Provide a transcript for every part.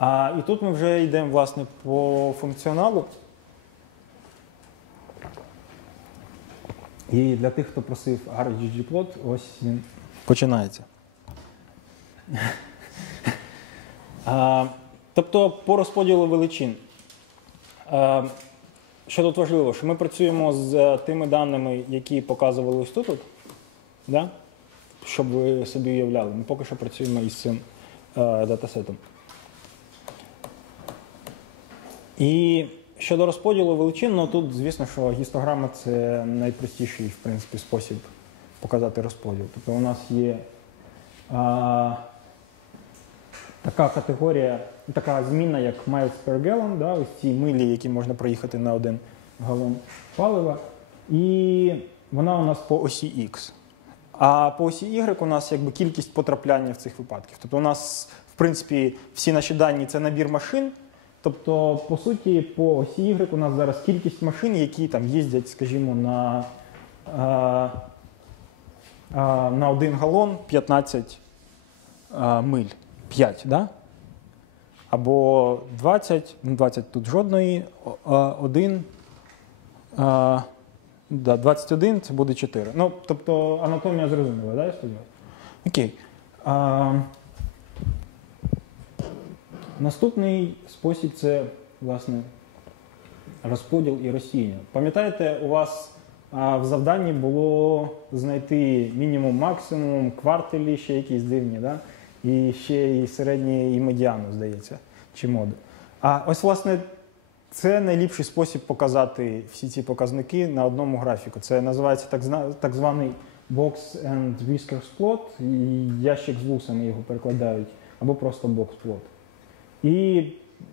А, І тут ми вже йдемо власне по функціоналу. І для тих, хто просив ggplot, ось він починається. а, тобто по розподілу величин. А, що тут важливо, що ми працюємо з тими даними, які показували ось тут, да? щоб ви собі уявляли. Ми поки що працюємо із цим е, датасетом. І щодо розподілу величин, ну тут, звісно, що гістограма це найпростіший в принципі, спосіб показати розподіл. Тобто у нас є а, така категорія, така зміна, як miles per gallon, да, ось ці милі, які можна проїхати на один галон палива. І вона у нас по осі X. А по осі Y у нас якби кількість потрапляння в цих випадків. Тобто у нас, в принципі, всі наші дані це набір машин. Тобто, по суті, по осі Y у нас зараз кількість машин, які там їздять, скажімо, на а, а, на один галон 15 а, миль. 5, да? Або 20, ну 20 тут жодної, 1, да, 21 це буде 4. Ну, тобто анатомія зрозуміла, да, я сподіваюся? Окей. Наступний спосіб це, власне, розподіл і розсіяння. Пам'ятаєте, у вас в завданні було знайти мінімум, максимум, квартелі, ще якісь дивні, да? і ще і середні, і медіану, здається, чи моди. А ось, власне, це найліпший спосіб показати всі ці показники на одному графіку. Це називається так, так званий box and whiskers plot, і ящик з вусами його перекладають, або просто box plot. І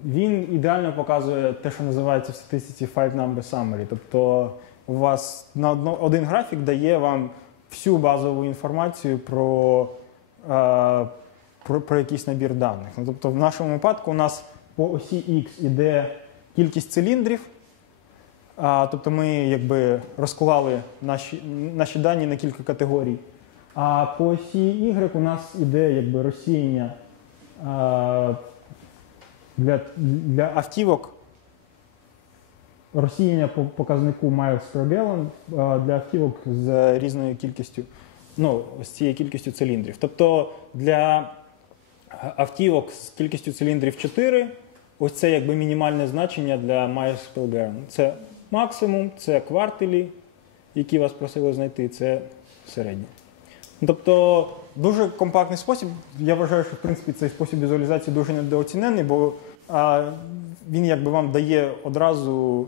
він ідеально показує те, що називається в статистиці Five Number Summary. Тобто у вас на одно, один графік дає вам всю базову інформацію про е, про, про якийсь набір даних. Ну, Тобто, в нашому випадку у нас по осі X іде кількість циліндрів. А, Тобто ми якби розклали наші наші дані на кілька категорій. А по осі Y у нас іде якби розсіяння. А, для для автівок розсіяння по показнику per gallon для автівок з різною кількістю, ну, з цією кількістю циліндрів. Тобто для автівок з кількістю циліндрів 4, ось це якби мінімальне значення для miles per. Це максимум, це квартелі, які вас просили знайти, це середнє. Тобто дуже компактний спосіб. Я вважаю, що в принципі цей спосіб візуалізації дуже недооцінений, бо а, він якби вам дає одразу весь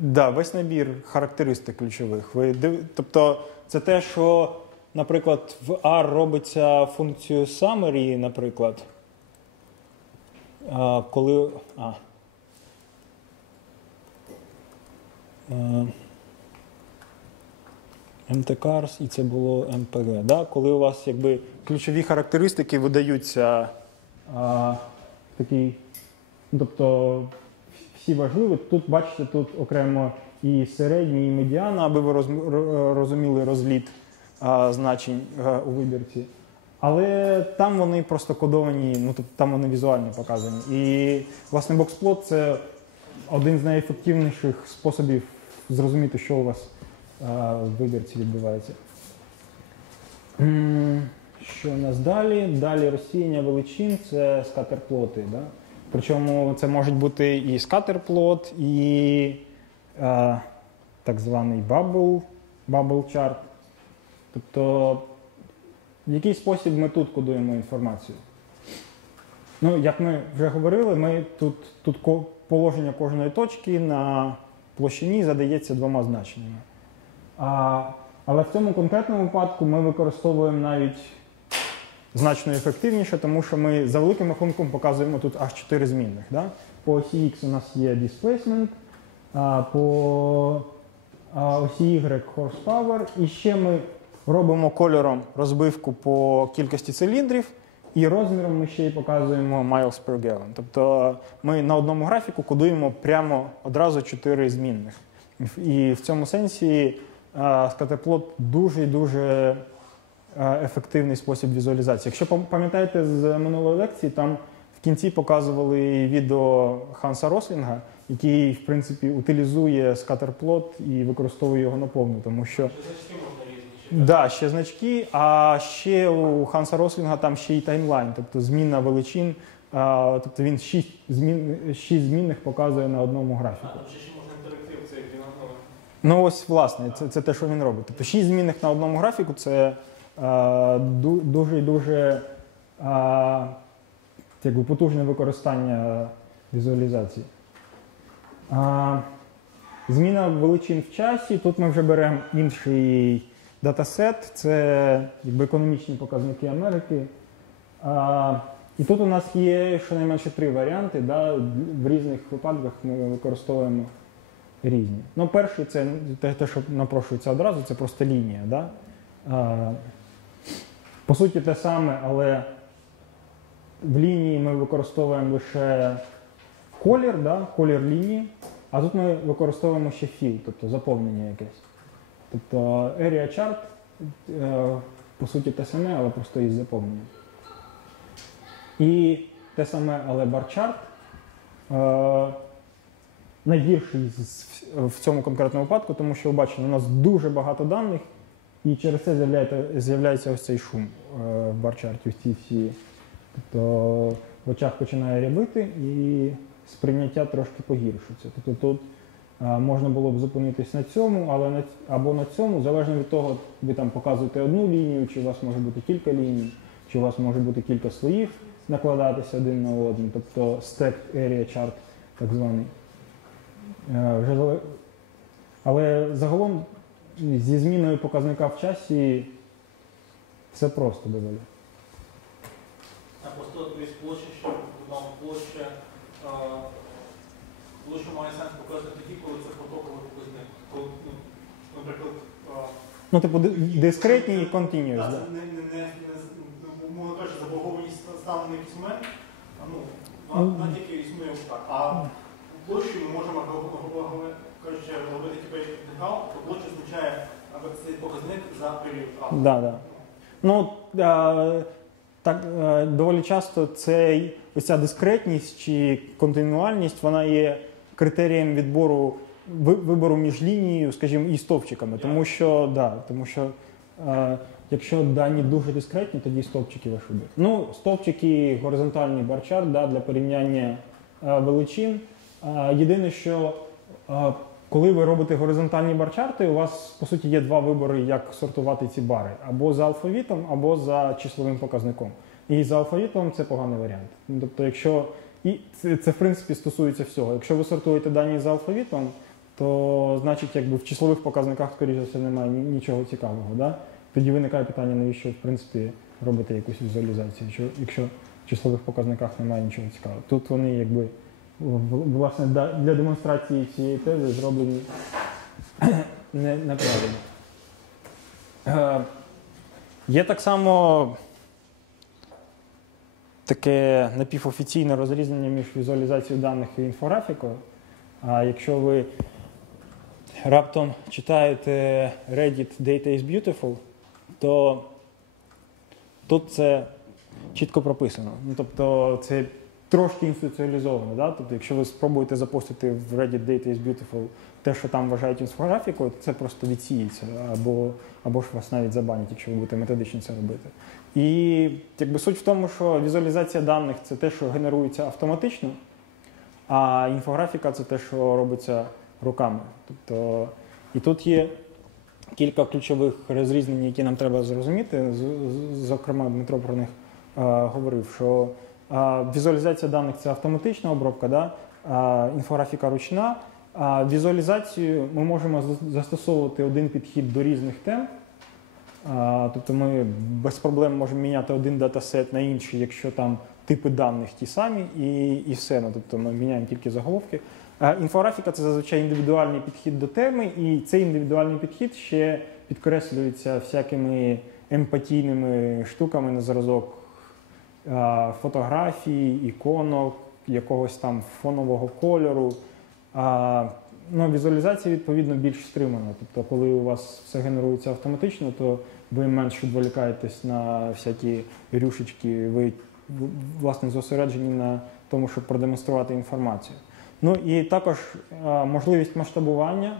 да, весь набір характеристик ключових. Ви див... Тобто це те, що, наприклад, в R робиться функцію summary, наприклад. А, коли. А. MTCars і це було MPG. Да? Коли у вас якби ключові характеристики видаються а, такий, тобто всі важливі. Тут бачите, тут окремо і середній, і медіана, аби ви розуміли розліт а, значень а, у вибірці. Але там вони просто кодовані, ну тобто там вони візуально показані. І власне боксплот це один з найефективніших способів зрозуміти, що у вас вибірці відбувається. Що у нас далі? Далі розсіяння величин це скатерплоти. Да? Причому це можуть бути і скатерплот, і е, так званий bubble, bubble chart. Тобто, в який спосіб ми тут кодуємо інформацію? Ну, Як ми вже говорили, ми тут тут положення кожної точки на площині задається двома значеннями. А, Але в цьому конкретному випадку ми використовуємо навіть значно ефективніше, тому що ми за великим рахунком показуємо тут аж 4 змінних. Да? По осі X у нас є displacement, а по осі Y horsepower. І ще ми робимо кольором розбивку по кількості циліндрів. І розміром ми ще й показуємо miles per gallon. Тобто ми на одному графіку кодуємо прямо одразу 4 змінних. І в цьому сенсі скатеплот дуже і дуже ефективний спосіб візуалізації. Якщо пам'ятаєте з минулої лекції, там в кінці показували відео Ханса Рослінга, який, в принципі, утилізує скатерплот і використовує його наповну, тому що. Да, ще значки, а ще у Ханса Рослінга там ще й таймлайн, тобто зміна величин. Тобто він шість, змін, шість змінних показує на одному графіку. там ще ще можна інтерактив, це як він ну, ось власне, це, це те, що він робить. Тобто шість змінних на одному графіку це а, дуже дуже а, якби, потужне використання візуалізації. А, зміна величин в часі. Тут ми вже беремо інший датасет, це якби, економічні показники Америки. А, і тут у нас є щонайменше три варіанти. Да? В різних випадках ми використовуємо різні. Ну, перший це те, те, що напрошується одразу, це просто лінія. Да? По суті, те саме, але в лінії ми використовуємо лише колір, да? колір лінії, а тут ми використовуємо ще філ, тобто заповнення якесь. Тобто area chart, е, по суті, те саме, але просто із заповненням. І те саме, але барчарт. Найгірший в цьому конкретному випадку, тому що ви бачите, у нас дуже багато даних, і через це з'являється, з'являється ось цей шум е, в барчарті, всі. Тобто в очах починає рябити і сприйняття трошки погіршується. Тобто тут е, можна було б зупинитись на цьому, але на, або на цьому, залежно від того, ви там показуєте одну лінію, чи у вас може бути кілька ліній, чи у вас може бути кілька слоїв накладатися один на один, тобто stacked area chart так званий. Е, вже Але загалом зі зміною показника в часі все просто доволі. А просто десь площа, що нам площа, площу має сенс показувати тоді, коли це потоковий показник. Коли, ну, наприклад, Ну, типу, ди- дискретні і continuous, так, да. це не, не, не, не, умовно кажучи, заборгованість стане на якийсь момент, а, ну, Ну. на, на тільки існує так. А площу ми можемо, кажучи, робити типу декал, то площа означає цей показник за період. А. Да, да. Ну, е, так, е, доволі часто цей, ось ця дискретність чи континуальність, вона є критерієм відбору вибору між лінією, скажімо, і стовпчиками. Тому що, да, тому що е, якщо дані дуже дискретні, тоді стовпчики ваш вибір. Ну, стовпчики горизонтальний барчар да, для порівняння е, величин. Єдине, що коли ви робите горизонтальні барчарти, у вас по суті є два вибори, як сортувати ці бари: або за алфавітом, або за числовим показником. І за алфавітом це поганий варіант. Тобто, якщо і це, це в принципі стосується всього. Якщо ви сортуєте дані за алфавітом, то значить, якби в числових показниках, скоріше все, немає нічого цікавого. Да? Тоді виникає питання, навіщо в принципі робити якусь візуалізацію, якщо, в числових показниках немає нічого цікавого. Тут вони якби власне для демонстрації цієї тези зроблені неправильно. Е, Є так само таке напівофіційне розрізнення між візуалізацією даних і інфографікою. А якщо ви раптом читаєте Reddit Data is Beautiful, то тут це чітко прописано. Ну, тобто це трошки інституціалізовано. Да? Тобто, якщо ви спробуєте запостити в Reddit Data is Beautiful те, що там вважають інфографікою, це просто відсіється, або, або ж вас навіть забанять, якщо ви будете методично це робити. І якби суть в тому, що візуалізація даних це те, що генерується автоматично, а інфографіка це те, що робиться руками. Тобто, і тут є кілька ключових розрізнень, які нам треба зрозуміти. Зокрема, Дмитро про них е, говорив, що візуалізація даних це автоматична обробка, да? інфографіка ручна. Візуалізацію ми можемо застосовувати один підхід до різних тем. Тобто ми без проблем можемо міняти один датасет на інший, якщо там типи даних ті самі, і, і все. Ну, тобто ми міняємо тільки заголовки. Інфографіка це зазвичай індивідуальний підхід до теми, і цей індивідуальний підхід ще підкреслюється всякими емпатійними штуками на зразок фотографій, іконок, якогось там фонового кольору. Ну, візуалізація, відповідно, більш стримана. Тобто, коли у вас все генерується автоматично, то ви менш відволікаєтесь на всякі рюшечки, ви власне зосереджені на тому, щоб продемонструвати інформацію. Ну і також е, можливість масштабування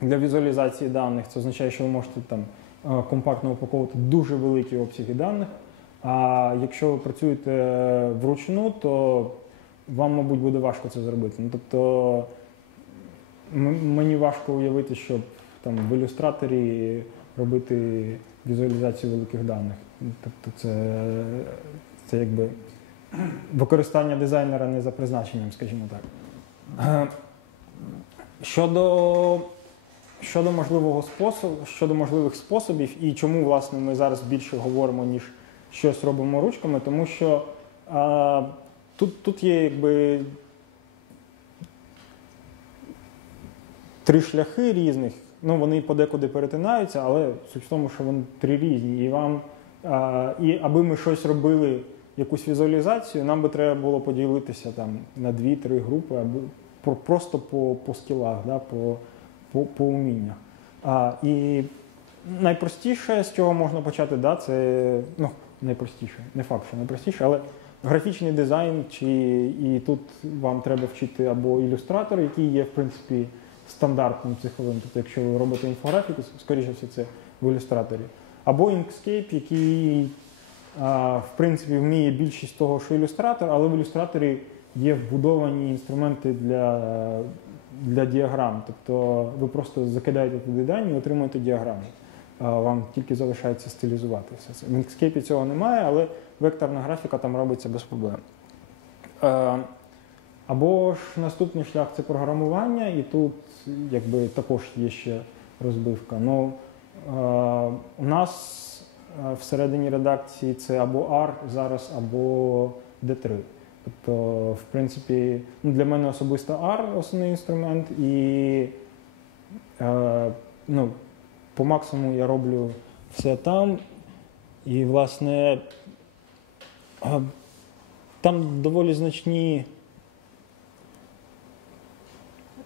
для візуалізації даних. Це означає, що ви можете там е, компактно упаковувати дуже великі обсяги даних. А якщо ви працюєте вручну, то вам, мабуть, буде важко це зробити. Ну, тобто мені важко уявити, щоб там в ілюстраторі робити візуалізацію великих даних. Ну, Тобто це, це якби використання дизайнера не за призначенням, скажімо так. Е, Щодо, щодо можливого способу, щодо можливих способів і чому власне ми зараз більше говоримо, ніж щось робимо ручками, тому що а, тут, тут є якби три шляхи різних. Ну, вони подекуди перетинаються, але суть в тому, що вони три різні. І вам, а, і аби ми щось робили, якусь візуалізацію, нам би треба було поділитися там на дві-три групи, про- просто по, по скілах, да, по, по, по уміннях. А, і найпростіше, з чого можна почати, да, це ну, найпростіше, не факт, що найпростіше, але графічний дизайн, чи і тут вам треба вчити або ілюстратор, який є, в принципі, стандартним цифровим. Тобто, якщо ви робите інфографіку, скоріше все це в ілюстраторі. Або Inkscape, який, в принципі, вміє більшість того, що ілюстратор, але в ілюстраторі є вбудовані інструменти для, для діаграм. Тобто ви просто закидаєте туди дані і отримуєте діаграму. Вам тільки залишається стилізувати все це. В Inkscape цього немає, але векторна графіка там робиться без проблем. Е, Або ж наступний шлях це програмування, і тут якби також є ще розбивка. Ну, е, у нас е, всередині редакції це або R зараз, або D3. Тобто, в принципі, ну, для мене особисто R основний інструмент, і ну, по максимуму я роблю все там. І, власне, е, там доволі значні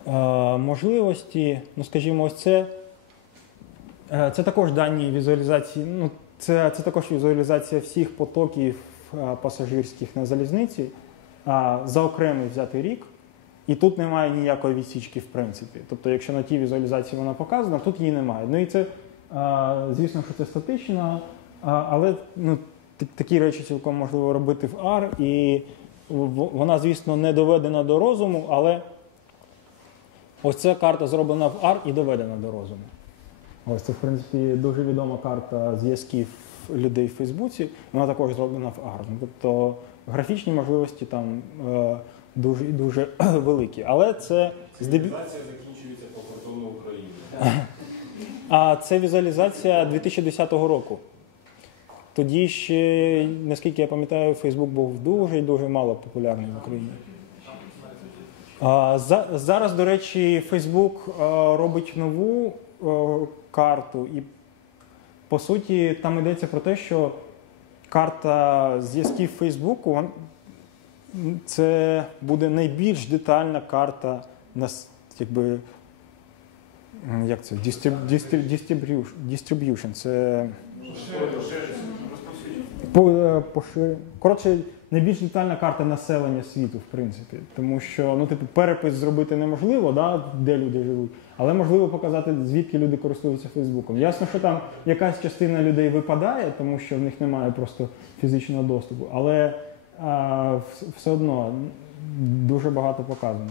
е, можливості. Ну, скажімо, ось це. е, Це також дані візуалізації. Ну, це, це також візуалізація всіх потоків пасажирських на залізниці а, за окремий взятий рік. І тут немає ніякої відсічки, в принципі. Тобто, якщо на тій візуалізації вона показана, тут її немає. Ну і це, звісно, що це статично, але ну, такі речі цілком можливо робити в R, і вона, звісно, не доведена до розуму, але ось ця карта зроблена в R і доведена до розуму. Ось це, в принципі, дуже відома карта зв'язків людей в Фейсбуці. Вона також зроблена в R. Ну, Тобто графічні можливості там е, дуже дуже великі. Але це здебі... Закінчується по кордону України. А це візуалізація 2010 року. Тоді ще, наскільки я пам'ятаю, Фейсбук був дуже і дуже мало популярний в Україні. А, за, зараз, до речі, Фейсбук робить нову а, карту, і по суті там йдеться про те, що карта зв'язків Фейсбуку це буде найбільш детальна карта на якби. Як це? Distrib- distrib- distribution. Це е, пошир... Коротше, найбільш детальна карта населення світу, в принципі. Тому що, ну, типу, перепис зробити неможливо, да, де люди живуть, але можливо показати, звідки люди користуються Фейсбуком. Ясно, що там якась частина людей випадає, тому що в них немає просто фізичного доступу, але все одно дуже багато показано.